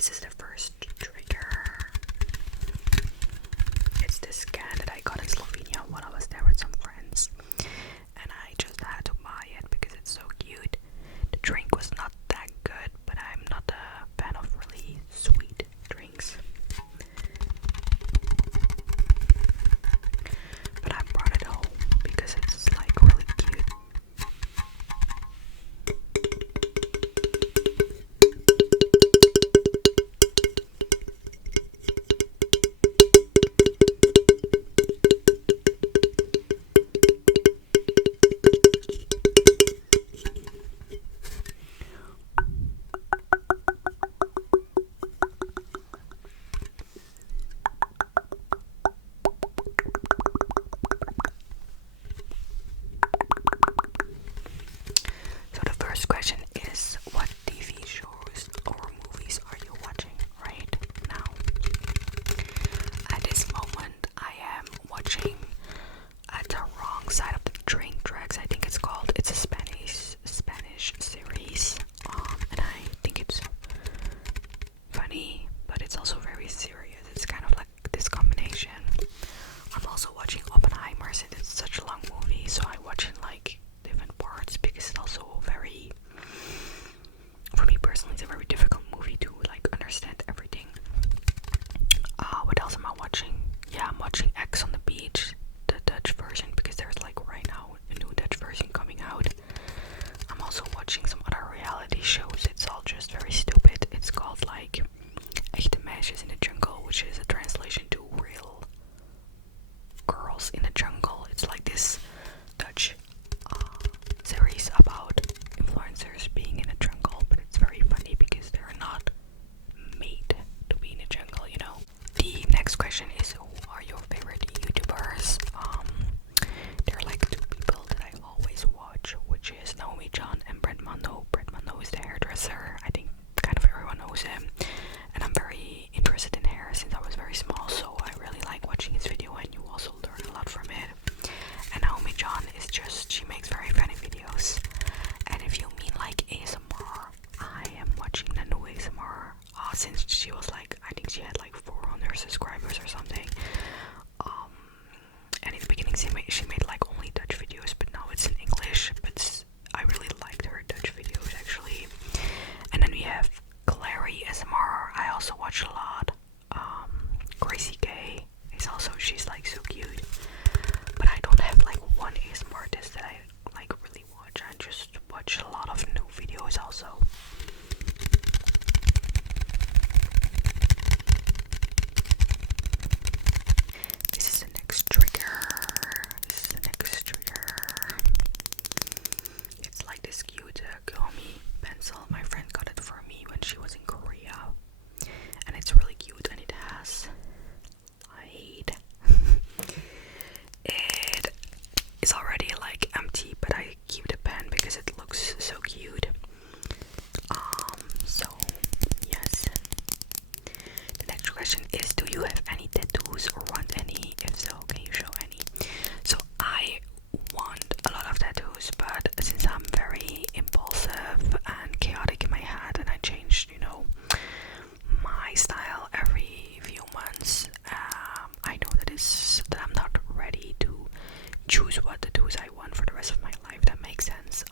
This is the first trigger. It's this can that I got in Slovenia when I was there with some friends, and I just had to buy it because it's so cute. The drink was not that good, but I'm not a fan of really sweet drinks. But I brought it home because it's like really cute. So the first question is, what TV shows or movies are you watching right now? At this moment, I am watching At the Wrong Side of the Train Tracks. I think it's called. It's a Spanish series, and I think it's funny, but it's also very serious. It's kind of like this combination. I'm also watching Oppenheimer since it's such a long movie, so I watch it like different parts because it's also very, for me personally, it's a very difficult movie to like understand everything. What else am I watching? Yeah, I'm watching X on the Beach, the Dutch version, because there's like right now a new Dutch version coming out. I'm also watching some other reality shows. It's all just very stupid. It's called like Echte Meisjes in the Jungle, which is a translation to Real Girls in the Jungle. It's like this Dutch series about influencers being in a jungle, but it's very funny because they're not made to be in a jungle, you know. The next question is, who are your favorite YouTubers? There are like two people that I always watch, which is Naomi John and Brett Mando. Brett Mando is the hairdresser. I think kind of everyone knows him, and I'm very interested in hair since I was very small, so I really like watching his video, and you also learn a lot from it. And Naomi John is just, she makes very funny videos. And if you mean like ASMR, I am watching the new ASMR since she was like, I think she had like 400 subscribers or something. And in the beginning she made like only Dutch videos, but now it's in English. But I really liked her Dutch videos actually. And then we have Clary ASMR. I also watch a lot. Gracie K is also, she's like so cute. But I don't have like one ASMR artist that I like really watch. I just watch a lot of new videos also. This is the next trigger. It's like this cute Gomi pencil. My friend got it for me when she was in Korea. And it's really cute, and it has light. It is already like empty, but I keep the pen because it looks so cute. So yes. The next question is, do you have any tattoos or want any? If so, can you show any? So I want a lot of tattoos, but since I'm very impulsive and chaotic in my head, and I changed, you know, my style every few months, I know that I'm not ready to choose what tattoos I want for the rest of my life. That makes sense.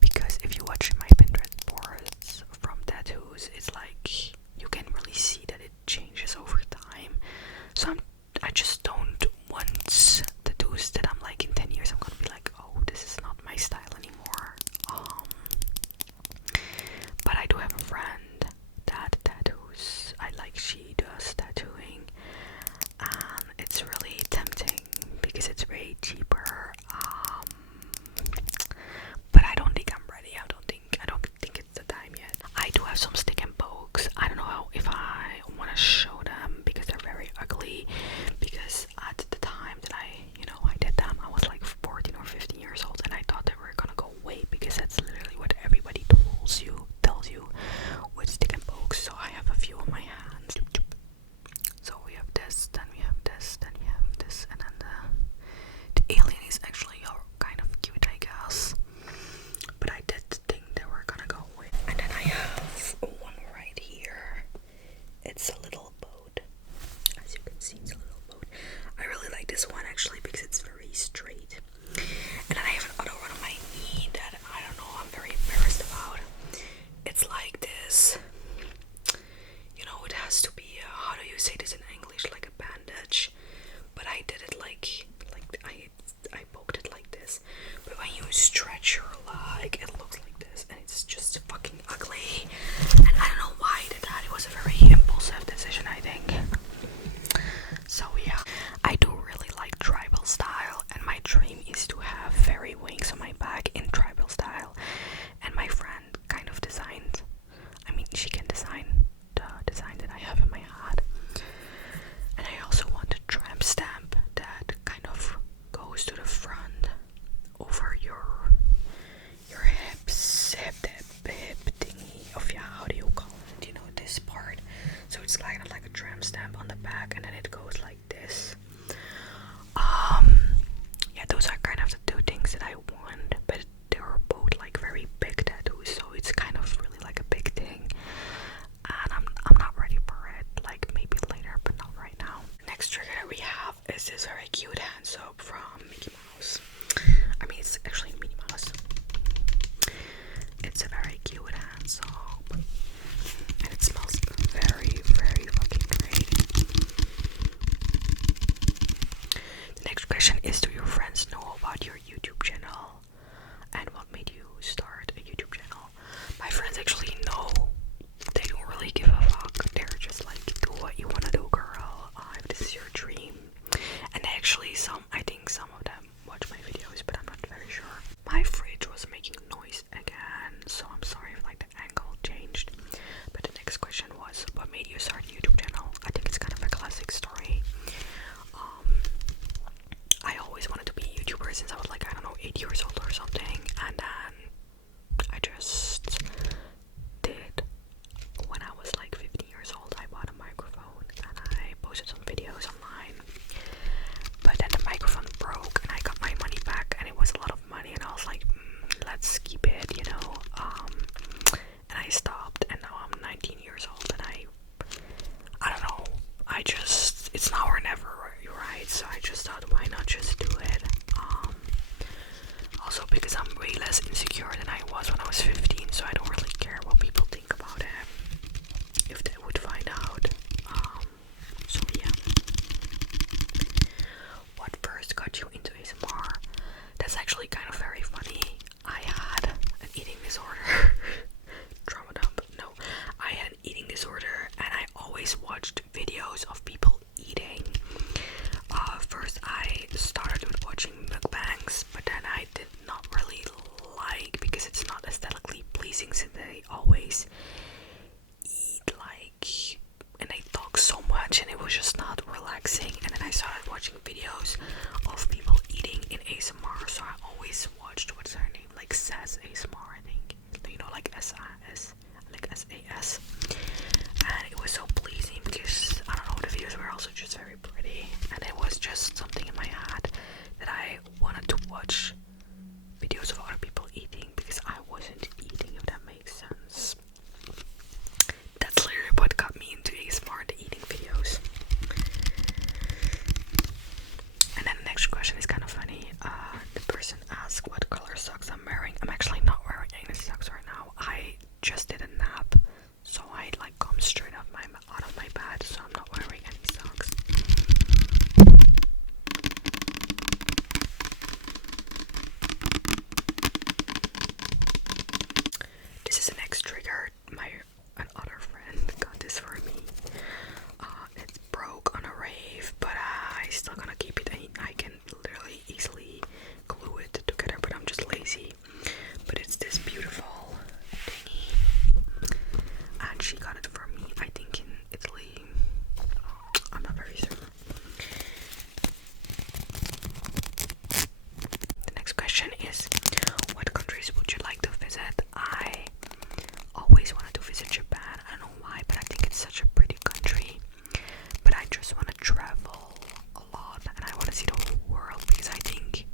Because if you watch my Pinterest boards from tattoos, it's like you can really see that it changes always eat like, and they talk so much, and it was just not relaxing. And then I started watching videos of people eating in ASMR, so I always watched, what's her name, like SAS ASMR, I think, you know, like SAS, like SAS. And it was so pleasing because, I don't know, the videos were also just very pretty, and it was just something in my head that I wanted to watch videos of other people eating because I wasn't eating, if that makes sense. That's literally what got me into ASMR, the eating videos. And then the next question is kind of funny. The person asked what color socks I'm wearing. I'm actually not wearing any socks right now. I just did a nap, so I like come straight out of my bed, so I'm not wearing any socks. This is the next trigger. Another friend got this for me. It's broke on a rave, but I still gonna keep it. I can literally easily glue it together, but I'm just lazy. But it's this beautiful thingy, and she got it for me, I think in Italy. I'm not very sure. The next question is, what countries would you like to visit? I always wanted to visit Japan. I don't know why, but I think it's such a pretty country. But I just want to travel a lot, and I want to see the whole world, because I think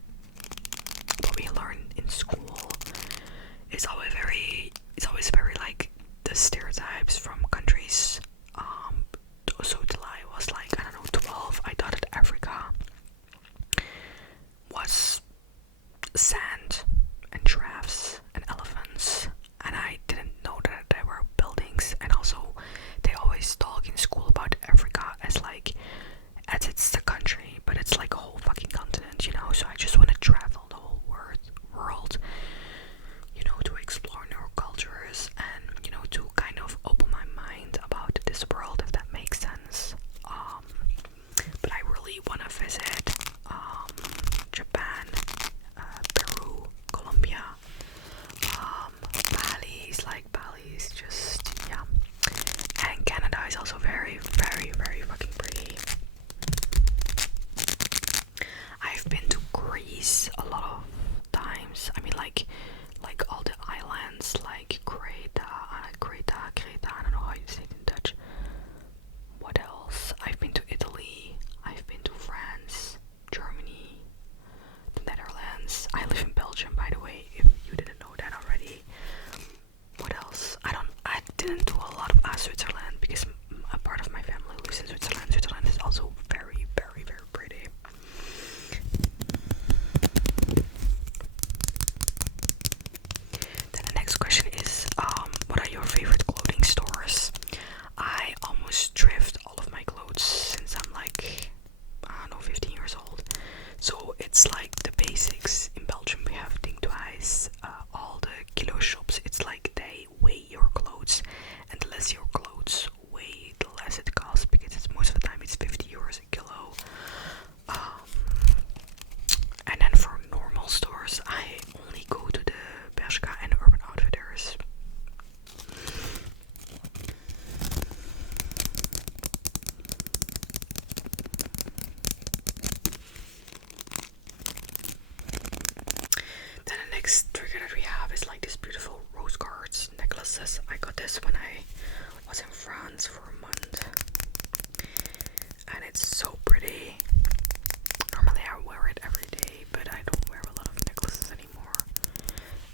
what we learn in school is always very like the stereotypes from countries. So till I was like, I don't know, 12, I thought that Africa was sand and giraffes and elephants, and I didn't know that there were buildings. And also they always talk in school about Africa as it's the country, but it's like a whole fucking continent, you know. So I just want to travel the whole world, you know, to explore new cultures and, you know, to kind of open my mind about this world, if that makes sense. But I really want to visit Japan, Peru, Colombia, Bali's just, yeah. And Canada is also very, very, very fucking pretty. I've been to Greece a lot of times. I mean, like all the islands, like Creta, I don't know how you say it in Dutch. What else? I've been to Italy, I've been to France, Germany, the Netherlands. I live in Belgium, by the way, if you didn't know that already. What else? I didn't do a lot of Switzerland, because a part of my family lives in Switzerland. Switzerland is also very, very, very pretty. Then the next question is, what are your favorite clothing stores? I almost thrift all of my clothes since I'm like, I don't know, 15 years old. So it's like the basics. In Belgium we have Think Twice, all the kilo shops. It's like they weigh your clothes, and the less your clothes weigh, the less it costs, because it's most of the time it's 50 euros a kilo. And then for normal stores, I only go to the Bershka and Urban Outfitters. Then the next trigger that we have is like this beautiful rose quartz necklaces. I got this when I was in France for a month, and it's so pretty. Normally I wear it every day, but I don't wear a lot of necklaces anymore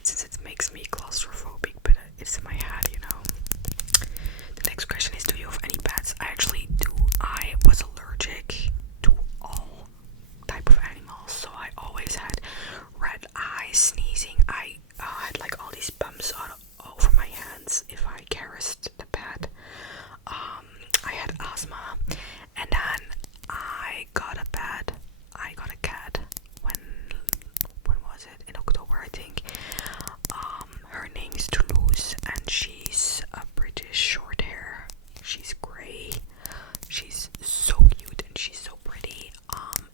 since it makes me claustrophobic, but it's in my head, you know. The next question is, do you have any pets? I actually do. I was allergic to all type of animals, so I always had red eyes, sneezing. I had like all these bumps all over my hands if I caressed the pet. I had asthma, and then I got a cat when was it? In October, I think. Her name is Toulouse, and she's a British short hair. She's grey. She's so cute and she's so pretty.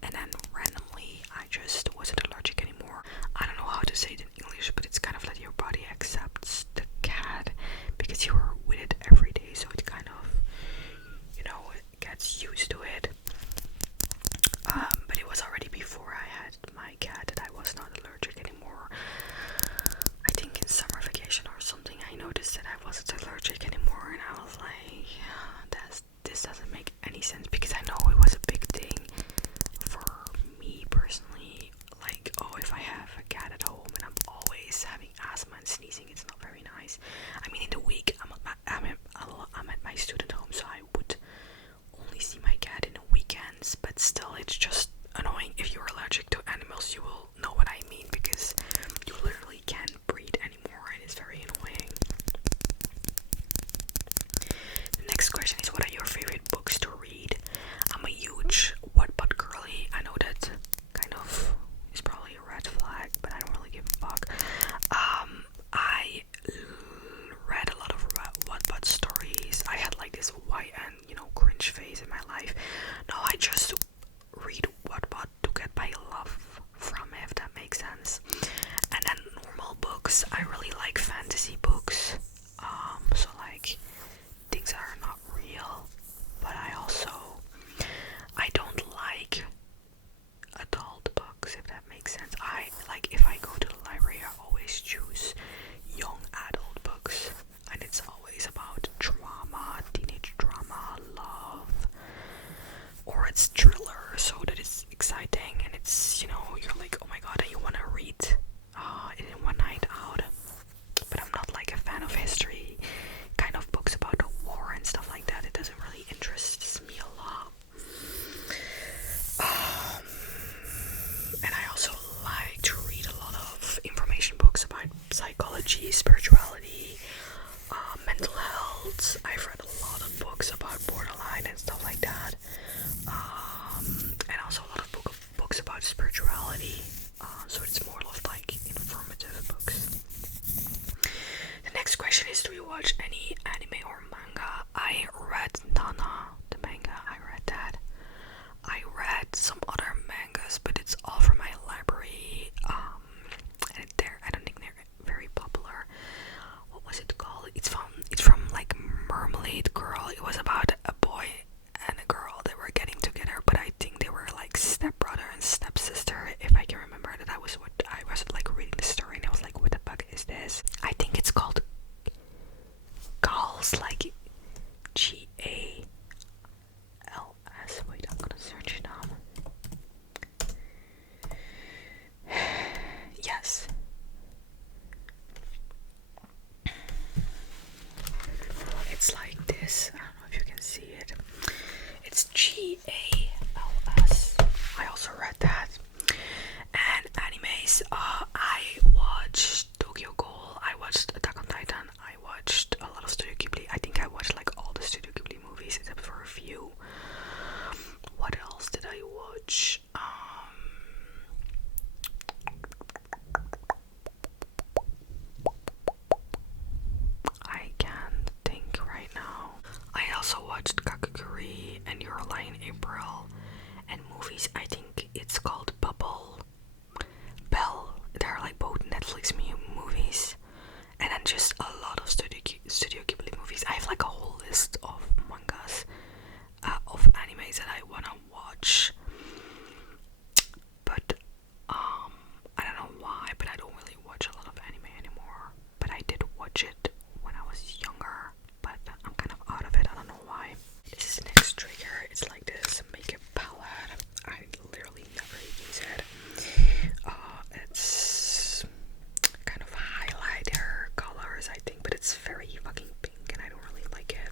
And then randomly I just wasn't allergic anymore. I don't know how to say it in English, but it's kind of like your body accepts the cat because because you were with it every day, so it kind of, you know, it gets used to it. But it was already before I had my cat that I was not allergic anymore. I think in summer vacation or something I noticed that I wasn't allergic anymore, and I was like, this doesn't make any sense, because I know it was a big thing for me personally. Like, oh, if I have a cat at home and I'm always having asthma and sneezing, it's not very nice. I mean, in the week I'm at my student home, so I would only see my cat in the weekends, but still it's just annoying. If you're allergic to animals, you will know what I mean, because you literally can't breathe anymore, and it's very annoying. The next question is, what are your favorite books to read? I'm a huge Wattpad girly. I know that kind of is probably a red flag, but I don't really give a fuck. I read a lot of Wattpad stories. I had like this YN, cringe phase in my life. Now I just read Wattpad to get my love from it, if that makes sense. And then normal books, I really like fantasy books. So like things that are not real, but I don't like adult books, if that makes sense. I like, if I go to the library, I always choose young adult books, and it's always about drama, teenage drama, love, or it's thriller, so that it's exciting, and it's, you're like, oh my god, and you want to read it in one night out. But I'm not like a fan of history kind of books about the war and stuff like that. It doesn't really interest me a lot. And I also like to read a lot of information books about psychology, spirituality, mental health. I've read a lot of books about borderline and stuff like that. And also a lot of books about spirituality. So it's more of like informative books. The next question is, do you watch any anime or manga? I read Nana, the manga. I read that. I read some other mangas, but it's all from my library. And I don't think they're very popular. What was it called? It's from like Marmalade Girl. It was about a boy and a girl that were getting together, but I think they were like stepbrother and stepsister, if I can remember. That I was like reading the story, and I was like, what the fuck is this? I think it's called Gals, like Gals. Wait, I'm gonna search it now. Yes. It's like this. I don't know if you can see it. It's Gals. I also read that. And animes, I watched Tokyo Ghoul, I watched Attack on Titan, I watched a lot of Studio Ghibli. I think I watched like all the Studio Ghibli movies except for a few. What else did I watch? I can't think right now. I also watched Kakaguri and Your Lie in April, and movies, I think it's called Belle. They're like both Netflix movies, and then just a lot of Studio Ghibli movies. I have like a whole list of mangas, of animes that I wanna watch, but I don't know why, but I don't really watch a lot of anime anymore. But I did watch it when I was younger, but I'm kind of out of it. I don't know why. This is the next trigger. It's like this makeup palette. I literally never use it. It's kind of highlighter colors, I think, but it's very fucking pink, and I don't really like it.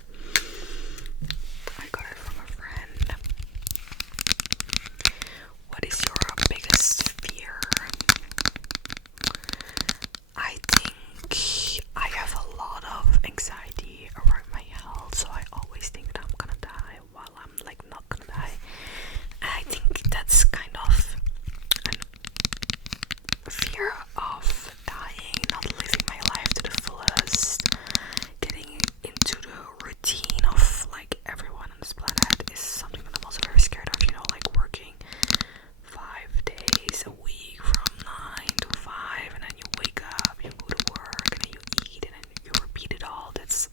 I got it from a friend. What is your biggest fear? I think I have a lot of anxiety around my health, so I always think that I'm gonna die while I'm like not gonna die. And I think that's kind of a fear of dying, not living my life to the fullest, getting into the routine of like everyone on this planet is something that I'm also very scared of, like working 5 days a week from 9 to 5, and then you wake up, you go to work, and then you eat, and then you repeat it all. That's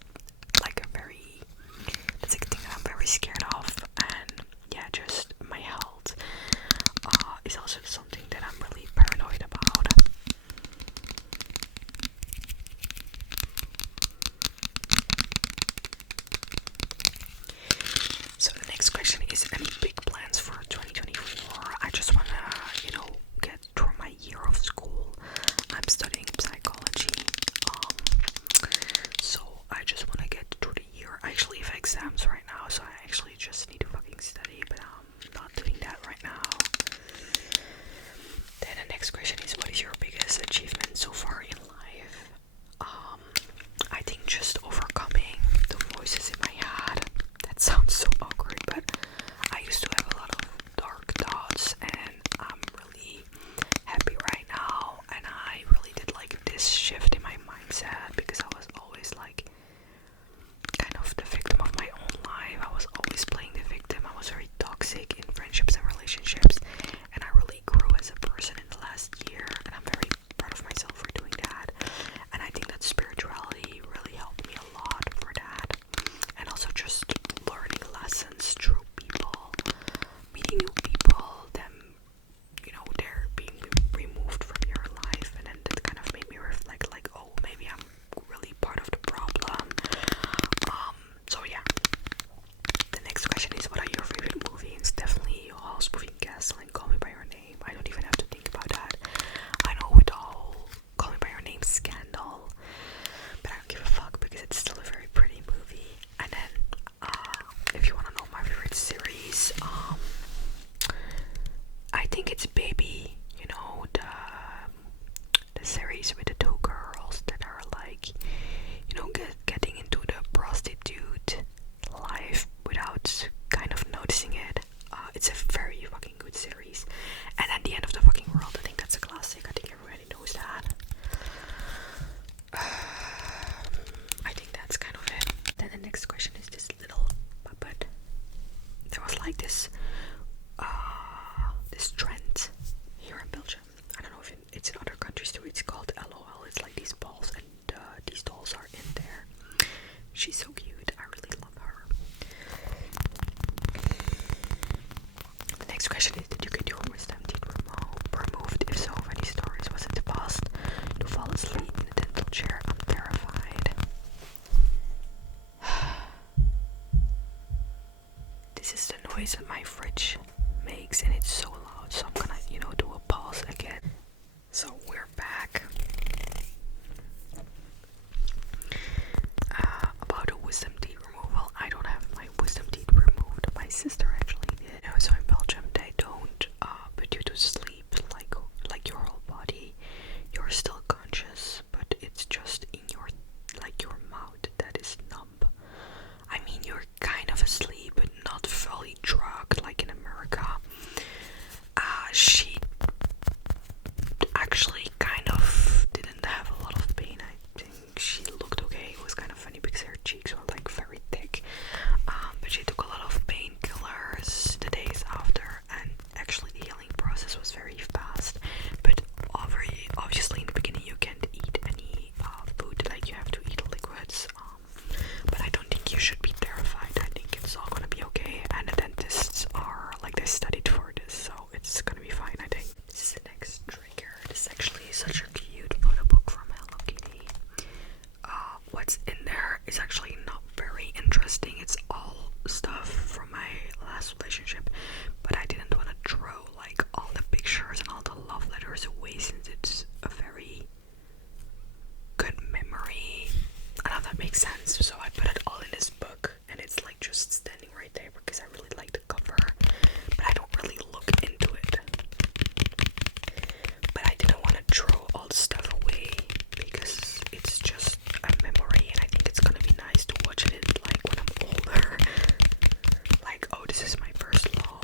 guys any big plans for 2024. I just wanna, get through my year of school. I'm studying psychology. So I just wanna get through the year. I actually have exams right now, so I actually just need to fucking study, but I'm not doing that right now. Then the next question is, what is your biggest achievement so far in life? I think just overcoming the voices in my head. That sounds so awkward, but I used to have a lot of dark thoughts, and I'm really happy right now. And I really did like this shift in my mindset, because I was always like kind of the victim of my own life. I was always playing the victim. I was very toxic in friendships and relationships, and I really grew as a person in the last year, and I'm very proud of myself for doing that. And I think that spirituality really helped me a lot for that, and also just learning lessons through people, meeting new people, them, they're being removed from your life, and then that kind of made me reflect, like, oh, maybe I'm really part of the problem. So yeah. The next question is, what are your favorite movies? Definitely House Moving Castle and Call Me By Your Name. I don't even have to think about that. I know with the whole Call Me By Your Name scandal, but I don't give a fuck because it's still a very pretty movie. And then, if you want to know my favorite series, I think it's Baby. The series with the two girls that are like, getting into the prostitute life without kind of noticing it. It's a very fucking good series. And at the end of the fucking world, I think that's a classic. I think everybody knows that. I think that's kind of it. Then the next question is this little puppet. There was like this trend here in Belgium. I don't know if it's in other countries too. It's called LOL. It's like these balls, and these dolls are in there. She's so cute. I really love her. The next question is, did you get your wisdom teeth removed? If so, any stories? Was it the past to fall asleep in a dental chair? I'm terrified. This is the noise that my fridge makes, and it's so loud, so I'm gonna, do a pause again. So we're back. About the wisdom teeth removal, I don't have my wisdom teeth removed. My sister actually did. So in Belgium they don't put you to sleep like your whole body. You're still conscious, but it's just in your mouth that is numb. I mean, you're kind of asleep, but not fully drugged like in America. She actually kind of didn't have a lot of pain. I think she looked okay. It was kind of funny because her cheeks were like very thick. But she took a lot of painkillers the days after, and actually the healing process was very fast. But obviously in the beginning you can't eat any food, like you have to eat liquids. But I don't think you should be terrified. I think it's all gonna be okay, and the dentists are like, they studied for this, so it's gonna be fine, I think. This is the next trigger. This is actually such a cute photo book from Hello Kitty. What's in there is actually not very interesting. It's all stuff from my last relationship, but I didn't want to throw like all the pictures and all the love letters away, since it's a very good memory. I know that makes sense, so I put it all in this book, and it's like just standing right there because I really like the cover, but I don't really look into it. But I didn't want to throw all the stuff away because it's just a memory, and I think it's gonna be nice to watch it like when I'm older. Like, oh, this is my first love.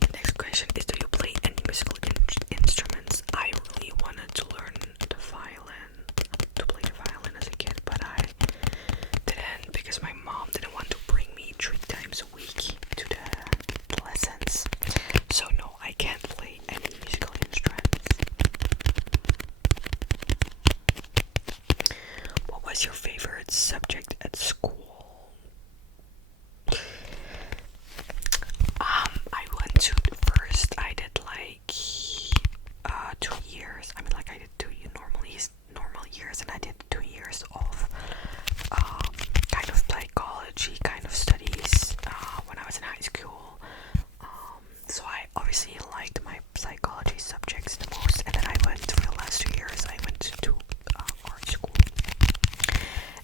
The next question obviously liked my psychology subjects the most, and then I went for the last 2 years. I went to art school,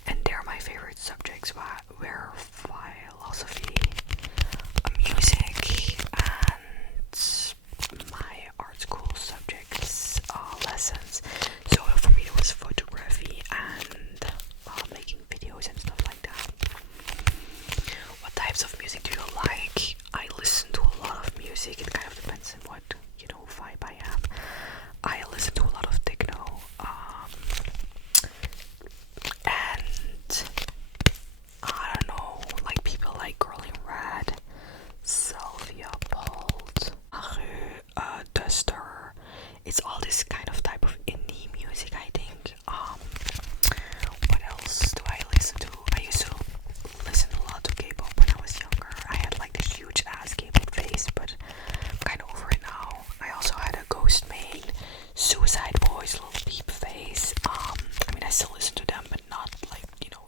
and there my favorite subjects were philosophy, music, and my art school subjects lessons. So for me, it was photography and making videos and stuff like that. What types of music do you like? I listen to a lot of music. It kind of depends on what vibe I am. I listen to a lot of techno, and I don't know, like people like Girl in Red, Sylvia Bolt, Duster. It's all this kind of type of indie music, I think. What else do I listen to? I used to listen a lot to K-pop when I was younger. I had like this huge ass K-pop phase, but I'm kind of over it now. I also had a Ghost Main, Suicide Boys, Little Peep phase. I mean, I still listen to them, but not like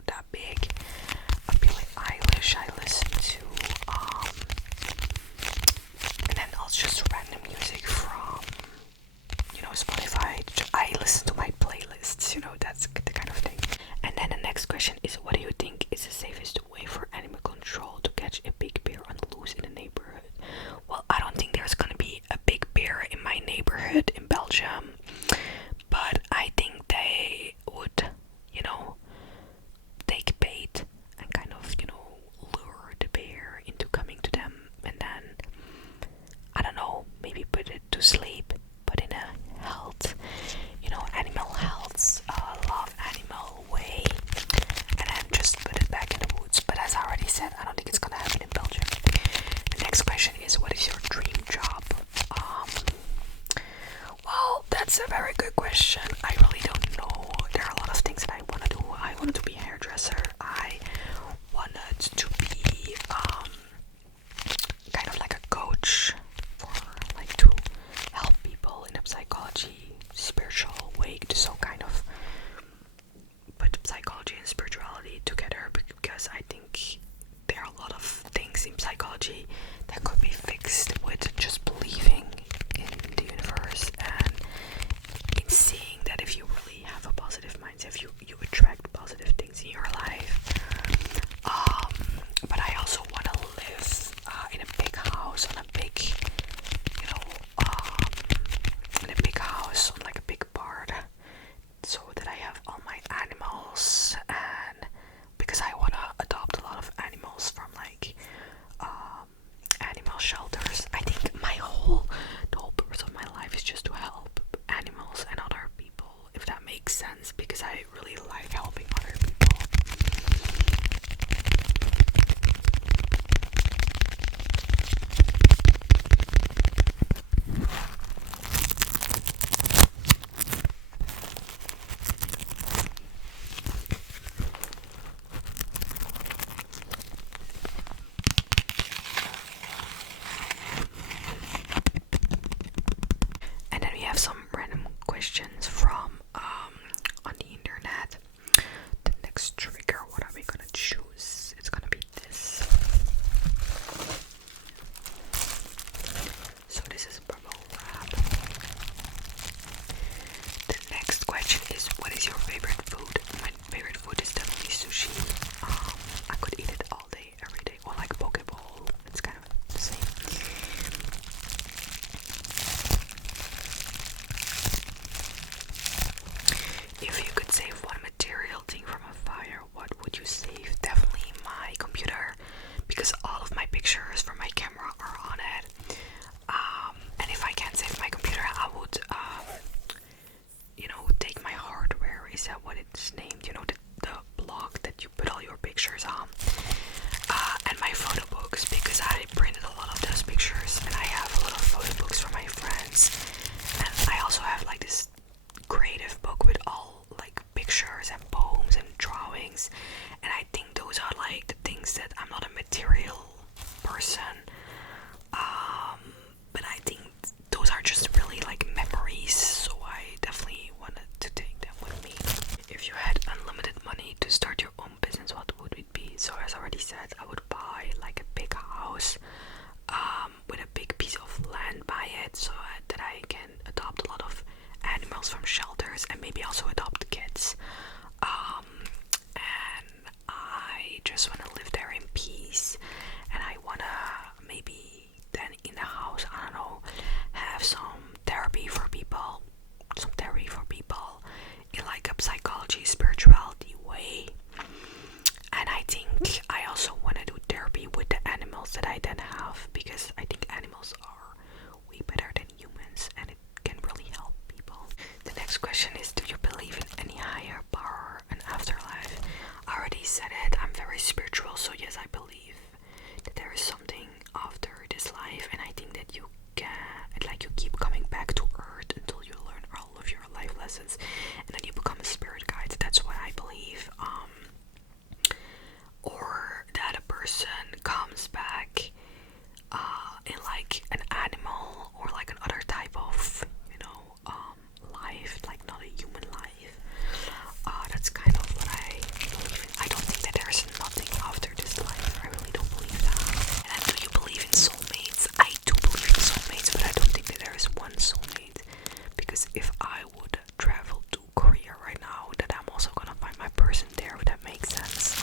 that big. Billie Eilish, I listen to, and then also just random music from Spotify. I listen to my playlists, that's the kind of thing. And then the next question is, what do you think is the safest way for animal control to catch a big bear on the loose in the neighborhood? Well, I don't think there's gonna be a big bear in my neighborhood in Belgium, but I think they would, take bait and kind of, lure the bear into coming to them, and then, I don't know, maybe put it to sleep, but in a health, animal health, love animal way, and then just put it back in the woods. But as I already said, I don't think it's gonna happen in Belgium. The next question is, what is your dream job? Well, that's a very good question. I really don't know. There are a lot of things that I want to do. I wanted to be a hairdresser. I wanted to be kind of like a coach for like to help people in a psychology spiritual way, so kind of put psychology and spirituality together, because I think there are a lot of things in psychology that could be fixed with just believing in the universe and in seeing that if you really have a positive mindset, you attract positive things in your life. But I also want to live in a big house on a big, in a big house on like a big part, so that I have all my animals, and because I want to adopt a lot of animals from like animal shelters. I think the whole purpose of my life is just to help animals and other people, if that makes sense, because I really like helping other people. And then we have some random questions from on the internet. The next trigger, what are we gonna choose? It's gonna be this. So this is bubble wrap. The next question is, what is your favorite food? My favorite food is definitely sushi. I could eat it all day, every day, or like Pokeball. It's kind of the same. If you could save one material thing from a fire, what would you save? Definitely my computer, because all of my pictures from my camera are on it. And if I can't save my computer, I would, take my hardware. Is that what it next question is, do you believe in any higher power and afterlife? I already said it. I'm very spiritual, so yes, I believe that there is something after this life, and I think that you keep coming back to earth until you learn all of your life lessons, and then you become a spirit guide. That's what I believe. Or that a person comes back in like an animal or like another type of, life, like not a human life. That's kind of what I believe in. I don't think that there's nothing after this life. I really don't believe that. And then, do you believe in soulmates? I do believe in soulmates, but I don't think that there is one soulmate. Because if I would travel to Korea right now, then I'm also gonna find my person there, if that makes sense.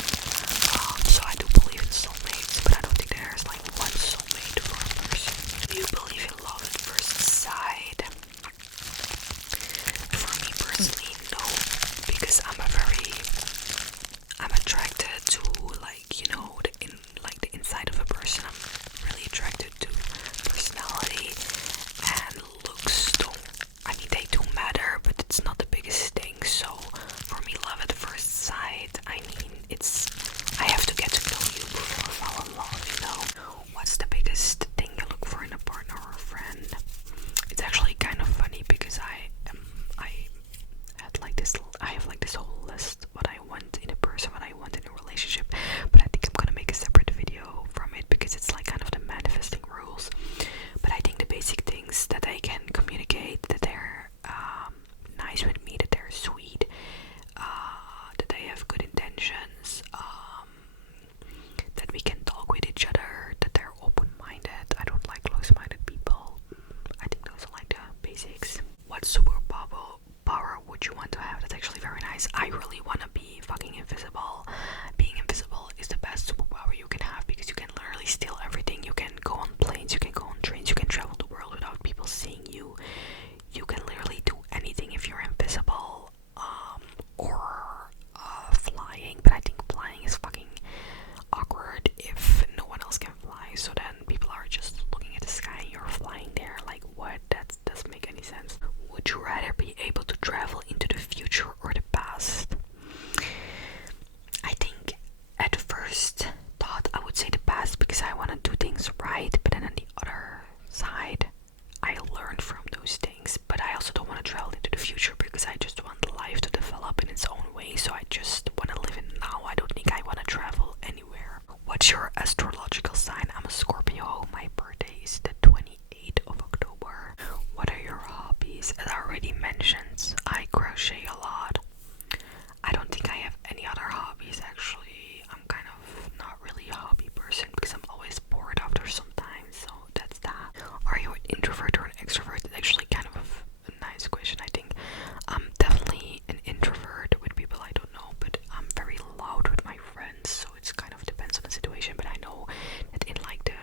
So I do believe in soulmates, but I don't think there's like one soulmate for a person. Do you believe in love at first sight? For me personally, no, because I'm attracted to the inside of a person. I'm really attracted to personality, and looks they do matter, but it's not the biggest thing. So for me, love at first sight, I have to get to know you before I fall in love, What's the biggest thing you look for in a partner or a friend? It's actually kind of funny because I have like this whole list what I want in a person, what I want in a relationship, but I think I'm gonna make a separate video from it because it's like kind of the manifesting rules. But I think the basic things that they can communicate, that they're nice with me, that they're sweet, that they have good intentions, that we can talk with each other, that they're open-minded. I don't like close-minded people. I think those are like the basics. What superpower would you want to have? That's actually very nice. I really want to be fucking invisible. Being invisible is the best superpower you can have because you can literally steal everything. You can go on planes, you can go on trains, you can travel the world without people seeing you. You can literally do anything if you're invisible, or flying. But I think flying is fucking awkward if no one else can fly. So then people are just looking at the sky and you're flying there. Like what? That doesn't make any sense. Would you rather be able to travel into the future or the past? I think at first thought I would say the past because I want to do things right, but then on the other side I learn from those things. But I also don't want to travel into the future because I just want life to develop in its own way, so I just want to live in now. I don't think I want to travel anywhere. What's your astrological sign? I'm a Scorpio. My birthday is the 28th of October. What are your hobbies? As I already mentioned, I crochet a lot. I don't think I have any other hobbies actually. I'm kind of not really a hobby person because I'm always bored after some time, so that's that. Are you an introvert or an extrovert? It's actually kind of a nice question. I think I'm definitely an introvert with people I don't know, but I'm very loud with my friends, so it's kind of depends on the situation. But I know that in like the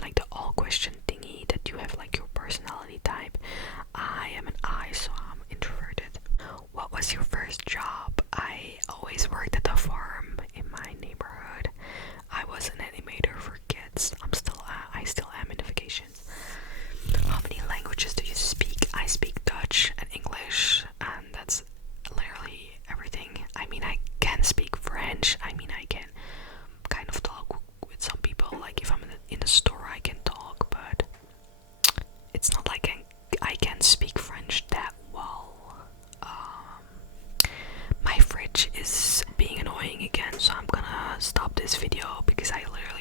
like the all question thingy, that you have like your personality type. I am an I, so I'm introverted. What was your first job? I always worked at a farm in my neighborhood. I was an animator for kids. I still am in the vacations. How many languages do you speak? I speak Dutch and English, and that's literally everything. I mean, I can speak French. I mean, I can kind of talk with some people. Like if I'm in the store, I can talk, but it's not like I can speak French that well. My fridge is being annoying again, so I'm gonna stop this video because I literally